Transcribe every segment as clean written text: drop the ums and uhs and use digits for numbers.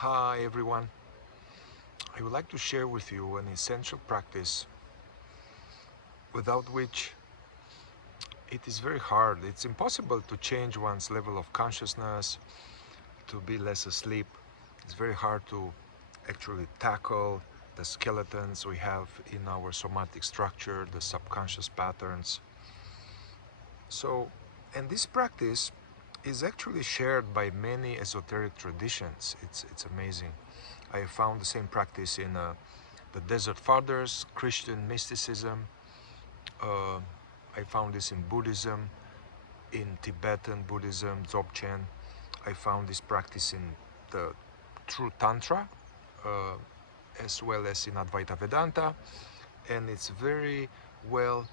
Hi everyone. I would like to share with you an essential practice without which it is very hard. It's impossible to change one's level of consciousness, to be less asleep. It's very hard to actually tackle the skeletons we have in our somatic structure, the subconscious patterns. And this practice is actually shared by many esoteric traditions. It's amazing. I found the same practice in the Desert Fathers, Christian mysticism. I found this in Buddhism, in Tibetan Buddhism, Dzogchen. I found this practice in the True Tantra, uh, as well as in Advaita Vedanta, and it's very well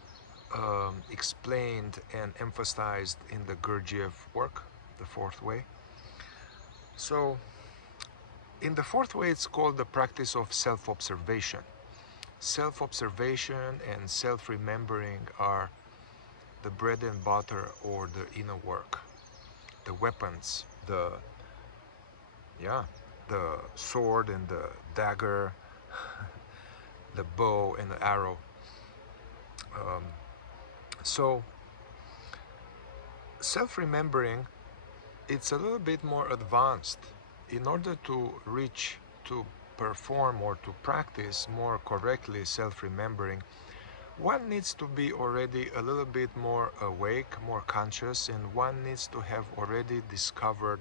explained and emphasized in the Gurdjieff work, the fourth way. So, in the fourth way, it's called the practice of self-observation. Self-observation and self-remembering are the bread and butter, or the inner work, the weapons, the sword and the dagger, the bow and the arrow. So self-remembering, it's a little bit more advanced. In order to reach, to perform or to practice more correctly self-remembering, one needs to be already a little bit more awake, more conscious, and one needs to have already discovered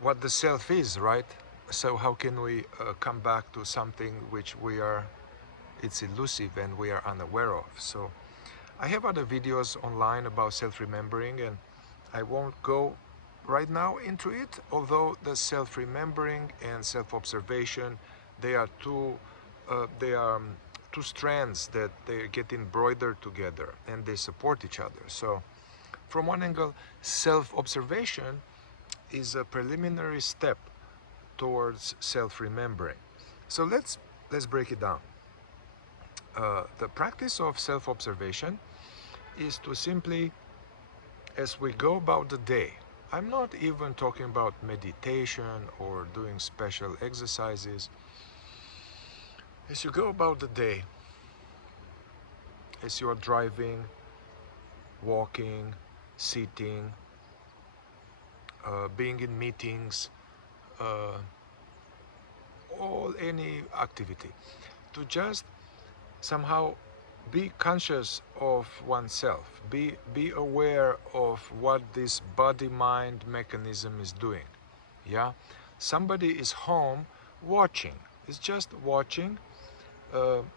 what the self is, right? So how can we come back to something which it's elusive and we are unaware of? So I have other videos online about self-remembering, and I won't go right now into it, although the self-remembering and self-observation, they are two strands that they get embroidered together and they support each other. So from one angle, self-observation is a preliminary step towards self-remembering. So let's break it down. The practice of self-observation is to simply, as we go about the day, I'm not even talking about meditation or doing special exercises. As you go about the day, as you are driving, walking, sitting, being in meetings, any activity, to just somehow be conscious of oneself, be aware of what this body-mind mechanism is doing. Yeah, somebody is home watching. It's just watching.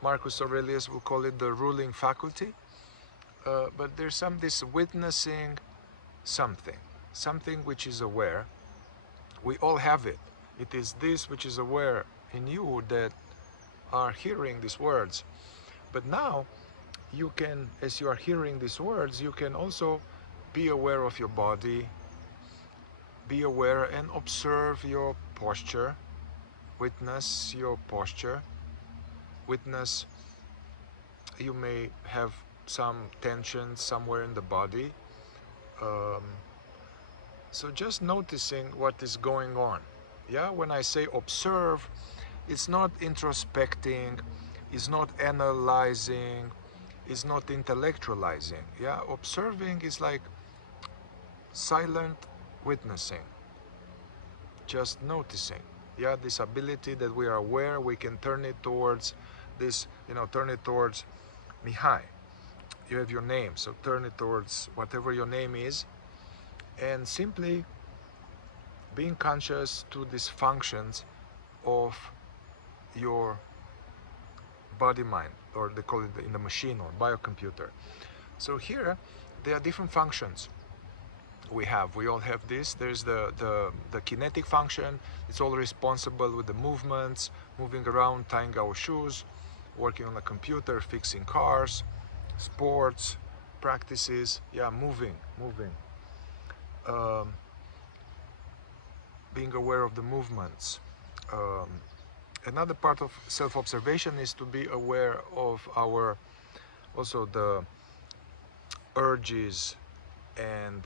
Marcus Aurelius will call it the ruling faculty. But there's this witnessing something which is aware. We all have it. It is this which is aware in you that are hearing these words. But now you can, as you are hearing these words, you can also be aware of your body, be aware and observe your posture, witness your posture, witness, you may have some tension somewhere in the body. So just noticing what is going on. Yeah, when I say observe, it's not introspecting, it's not analyzing, it's not intellectualizing. Yeah, observing is like silent witnessing, just noticing. Yeah, this ability that we are aware, we can turn it towards this, turn it towards Mihai. You have your name, so turn it towards whatever your name is, and simply being conscious to these functions of your body-mind, or they call it in the machine or biocomputer. So here, there are different functions we all have this. There's the kinetic function. It's all responsible with the movements, moving around, tying our shoes, working on the computer, fixing cars, sports, practices, moving. Being aware of the movements. Another part of self-observation is to be aware of also the urges and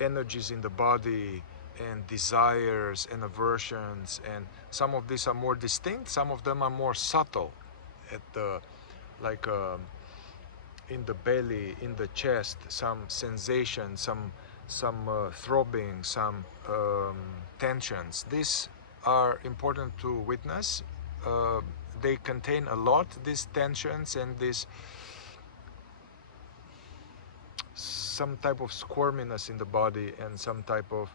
energies in the body, and desires and aversions, and some of these are more distinct, some of them are more subtle at the like in the belly, in the chest, some sensation, some throbbing, some tensions. These are important to witness. They contain a lot, these tensions and this some type of squirminess in the body and some type of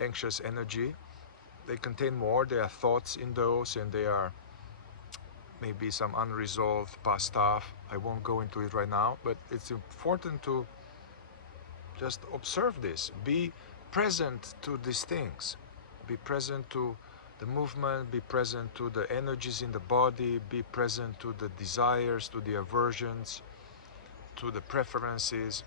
anxious energy. They contain more. There are thoughts in those, and they are maybe some unresolved past stuff. I won't go into it right now, but it's important to just observe this. Be present to these things. Be present to the movement, be present to the energies in the body, be present to the desires, to the aversions, to the preferences.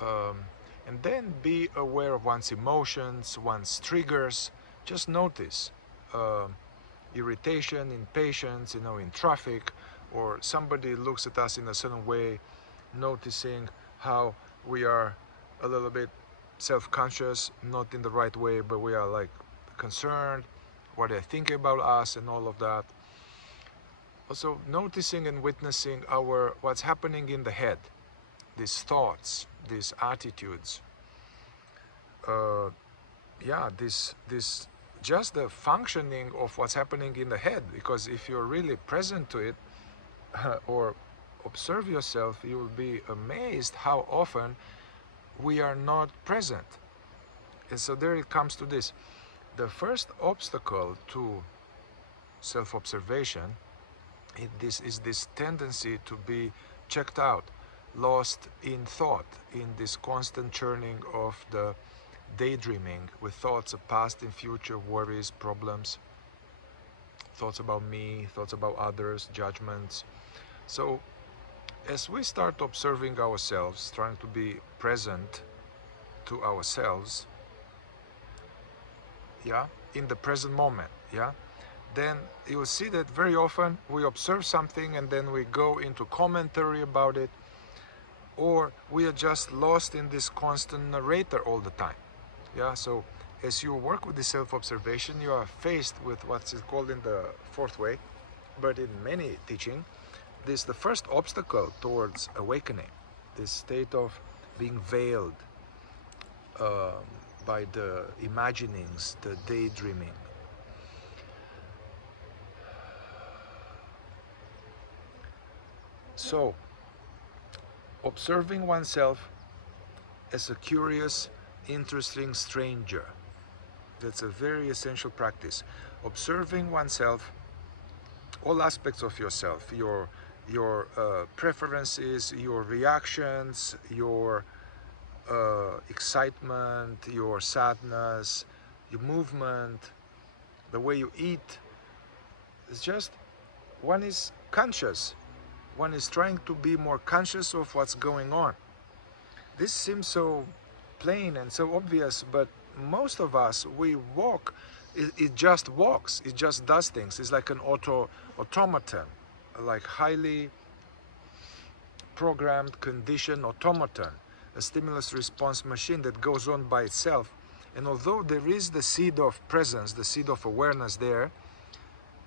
And then be aware of one's emotions, one's triggers. Just notice irritation, impatience, in traffic, or somebody looks at us in a certain way, noticing how we are a little bit self-conscious, not in the right way, but we are like concerned, what they're thinking about us and all of that. Also noticing and witnessing what's happening in the head, these thoughts, these attitudes, this just the functioning of what's happening in the head. Because if you're really present to it or observe yourself, you will be amazed how often we are not present. And so there it comes to this. The first obstacle to self-observation is this tendency to be checked out, lost in thought, in this constant churning of the daydreaming with thoughts of past and future, worries, problems, thoughts about me, thoughts about others, judgments. So as we start observing ourselves, trying to be present to ourselves, in the present moment, then you will see that very often we observe something and then we go into commentary about it, or we are just lost in this constant narrator all the time. So as you work with the self-observation, you are faced with what's called in the fourth way, but in many teaching, this is the first obstacle towards awakening, this state of being veiled by the imaginings, the daydreaming. So, observing oneself as a curious, interesting stranger. That's a very essential practice. Observing oneself, all aspects of yourself, your preferences, your reactions, your excitement, your sadness, your movement, the way you eat. It's just one is conscious. One is trying to be more conscious of what's going on. This seems so plain and so obvious, but most of us, we walk, it just walks, it just does things. It's like an automaton, like highly programmed, conditioned automaton, a stimulus response machine that goes on by itself. And although there is the seed of presence, the seed of awareness there,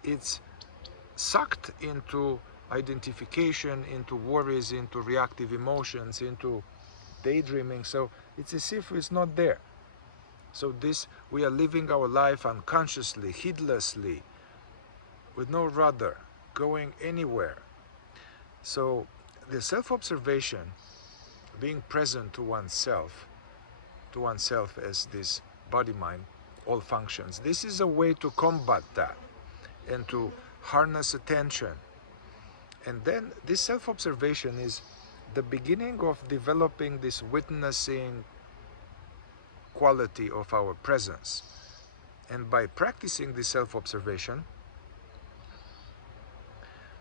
it's sucked into identification, into worries, into reactive emotions, into daydreaming. So it's as if it's not there. So we are living our life unconsciously, heedlessly, with no rudder, going anywhere. So the self-observation, being present to oneself as this body-mind, all functions, this is a way to combat that and to harness attention. And then this self-observation is the beginning of developing this witnessing quality of our presence. And by practicing this self-observation,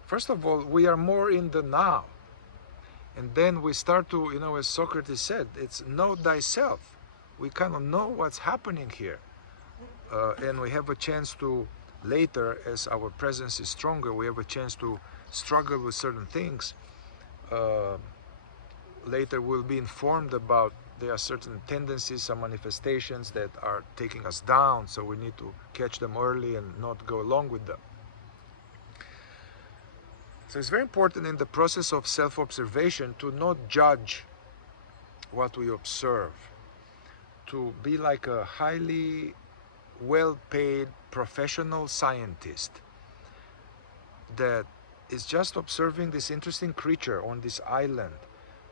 first of all, we are more in the now. And then we start to, as Socrates said, it's know thyself. We kind of know what's happening here. And we have a chance to, later, as our presence is stronger, we have a chance to struggle with certain things. Later we'll be informed about There are certain tendencies, some manifestations that are taking us down, so we need to catch them early and not go along with them. So it's very important in the process of self-observation to not judge what we observe, to be like a highly well-paid professional scientist that is just observing this interesting creature on this island.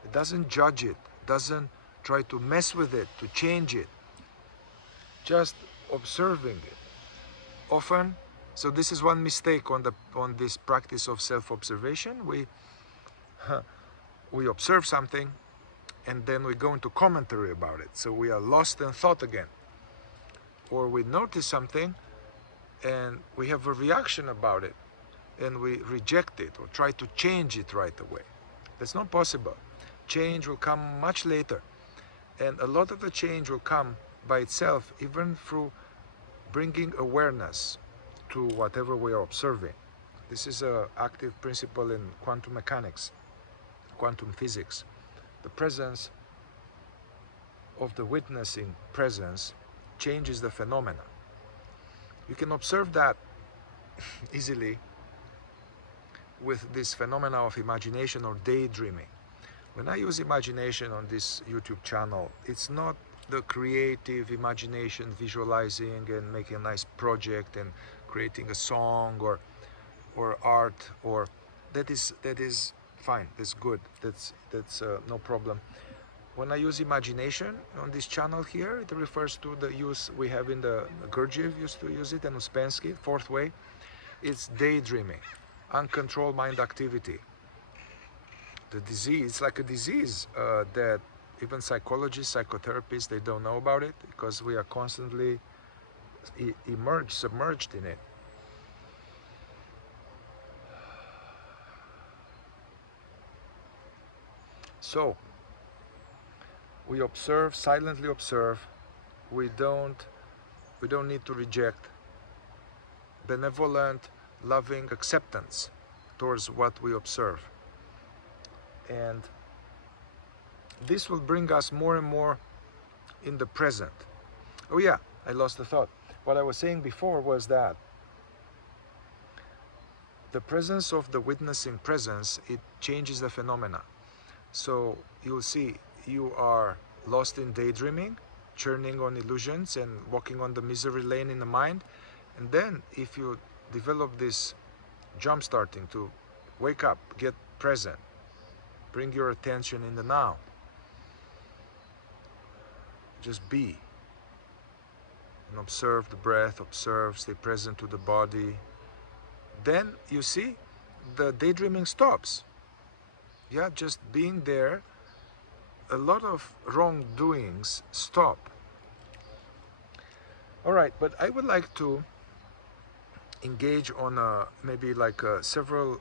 It doesn't judge it, doesn't try to mess with it, to change it, just observing it. Often, so this is one mistake on this practice of self-observation. We observe something and then we go into commentary about it. So we are lost in thought again. Or we notice something and we have a reaction about it and we reject it or try to change it right away. That's not possible. Change will come much later. And a lot of the change will come by itself, even through bringing awareness to whatever we are observing. This is an active principle in quantum mechanics, quantum physics. The presence of the witnessing presence changes the phenomena. You can observe that easily with this phenomena of imagination or daydreaming. When I use imagination on this YouTube channel, it's not the creative imagination, visualizing and making a nice project and creating a song or art, or that is fine, that's good, that's no problem. When I use imagination on this channel here, it refers to the use we have in the Gurdjieff used to use it, and Uspensky, fourth way. It's daydreaming, uncontrolled mind activity. The disease, it's like a disease that even psychologists, psychotherapists, they don't know about it because we are constantly submerged in it. So we observe, silently observe. We don't need to reject. Benevolent, loving acceptance towards what we observe. And this will bring us more and more in the present. Oh yeah, I lost the thought. What I was saying before was that the presence of the witnessing presence, it changes the phenomena. So you'll see you are lost in daydreaming, churning on illusions and walking on the misery lane in the mind. And then if you develop this jump starting to wake up, get present, bring your attention in the now, just be and observe the breath, observe, stay present to the body. Then you see the daydreaming stops. Yeah, just being there, a lot of wrongdoings stop. All right, but I would like to engage on maybe like several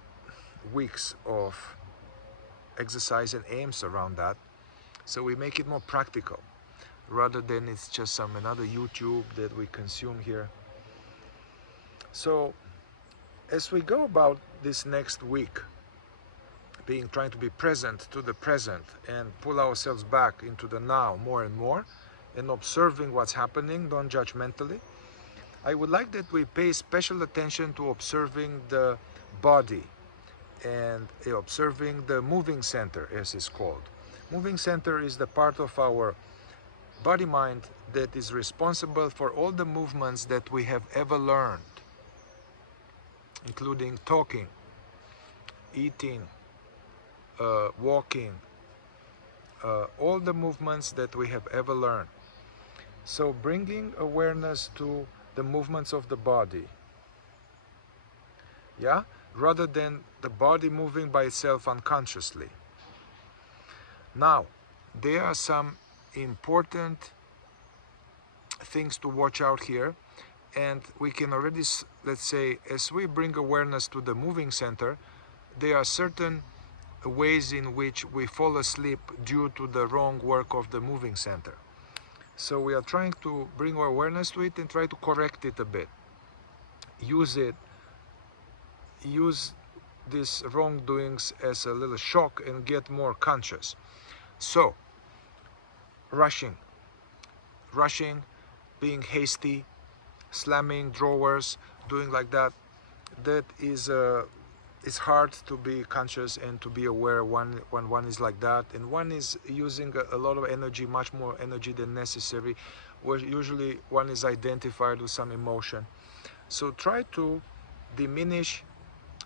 weeks of exercise and aims around that, so we make it more practical rather than it's just another YouTube that we consume here. So as we go about this next week, trying to be present to the present and pull ourselves back into the now more and more, and observing what's happening non-judgmentally, I would like that we pay special attention to observing the body and observing the moving center, as it's called. Moving center is the part of our body-mind that is responsible for all the movements that we have ever learned, including talking, eating, walking, all the movements that we have ever learned. So bringing awareness to the movements of the body, yeah, rather than the body moving by itself unconsciously. Now, there are some important things to watch out here, and we can already, let's say, as we bring awareness to the moving center, there are certain ways in which we fall asleep due to the wrong work of the moving center. So we are trying to bring our awareness to it and try to correct it a bit. Use these wrongdoings as a little shock and get more conscious. So rushing, being hasty, slamming drawers, doing like that. That is it's hard to be conscious and to be aware when one is like that, and one is using a lot of energy, much more energy than necessary, where usually one is identified with some emotion. So try to diminish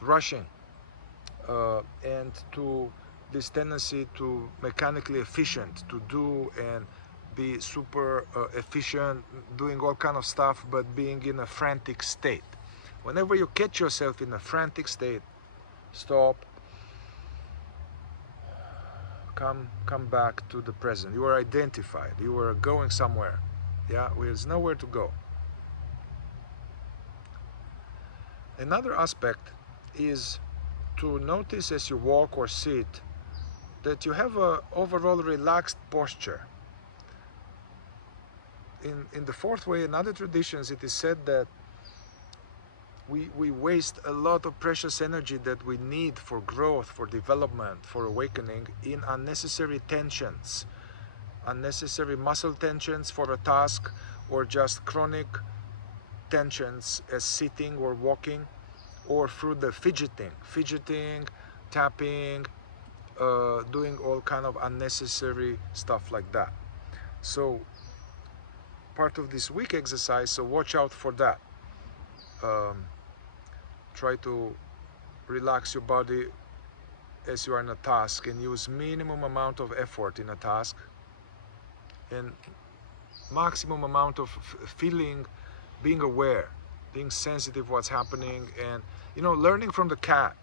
rushing and to this tendency to mechanically efficient, to do and be super efficient, doing all kind of stuff, but being in a frantic state. Whenever you catch yourself in a frantic state, stop, come back to the present. You are identified, you are going somewhere. Yeah, there's nowhere to go. Another aspect is to notice as you walk or sit that you have a overall relaxed posture. In the fourth way, in other traditions, it is said that we waste a lot of precious energy that we need for growth, for development, for awakening in unnecessary tensions, unnecessary muscle tensions for a task, or just chronic tensions as sitting or walking, or through the fidgeting, tapping, doing all kind of unnecessary stuff like that. So part of this week exercise, so watch out for that. Try to relax your body as you are in a task and use minimum amount of effort in a task and maximum amount of feeling, being aware, being sensitive what's happening, and learning from the cat,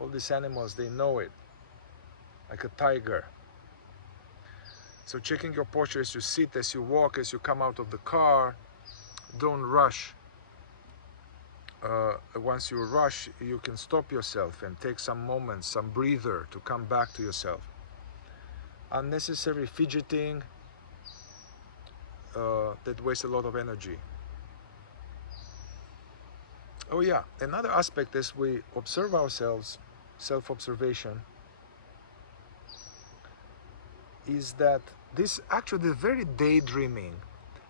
all these animals, they know it like a tiger. So checking your posture as you sit, as you walk, as you come out of the car. Don't rush. Once you rush, you can stop yourself and take some moments, some breather to come back to yourself. Unnecessary fidgeting that wastes a lot of energy. Oh yeah, another aspect as we observe ourselves, self-observation, is that this actually very daydreaming.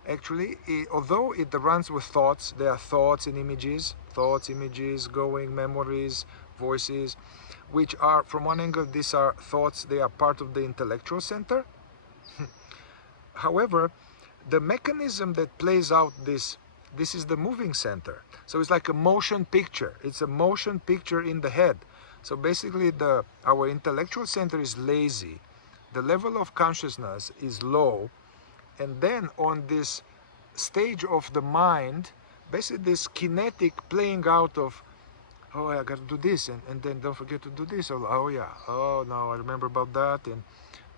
Actually, although it runs with thoughts, there are thoughts and images, going, memories, voices, which are, from one angle, these are thoughts, they are part of the intellectual center. However, the mechanism that plays out this is the moving center. So it's like a motion picture. It's a motion picture in the head. So basically, our intellectual center is lazy. The level of consciousness is low. And then on this stage of the mind, basically this kinetic playing out of, oh, I got to do this, and then don't forget to do this. Oh yeah, oh no, I remember about that. And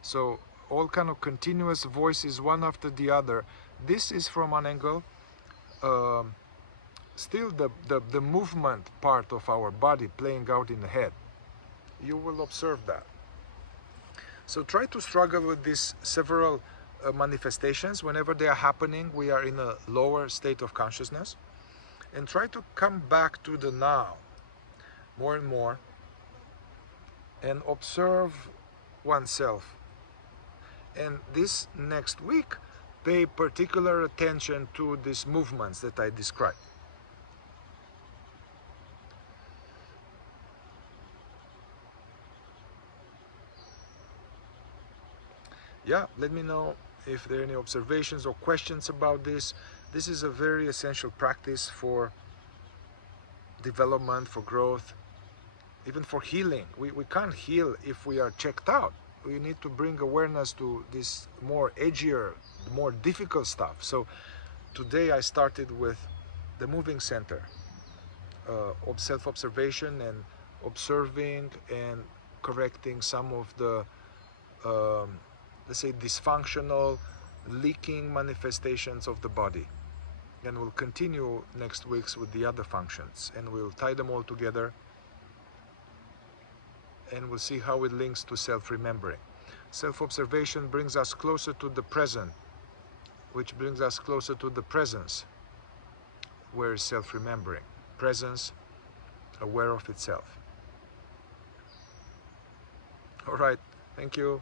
so all kind of continuous voices, one after the other. This is, from an angle, still the movement part of our body playing out in the head. You will observe that. So try to struggle with these several manifestations. Whenever they are happening, we are in a lower state of consciousness, and try to come back to the now more and more and observe oneself. And this next week, pay particular attention to these movements that I described. Yeah, let me know if there are any observations or questions about this. This is a very essential practice for development, for growth, even for healing. We can't heal if we are checked out. We need to bring awareness to this more edgier, more difficult stuff. So today I started with the moving center, of self-observation and observing and correcting some of the let's say dysfunctional, leaking manifestations of the body. And we'll continue next weeks with the other functions, and we'll tie them all together, and we'll see how it links to self-remembering. Self-observation brings us closer to the present, which brings us closer to the presence, where is self-remembering. Presence, aware of itself. All right, thank you.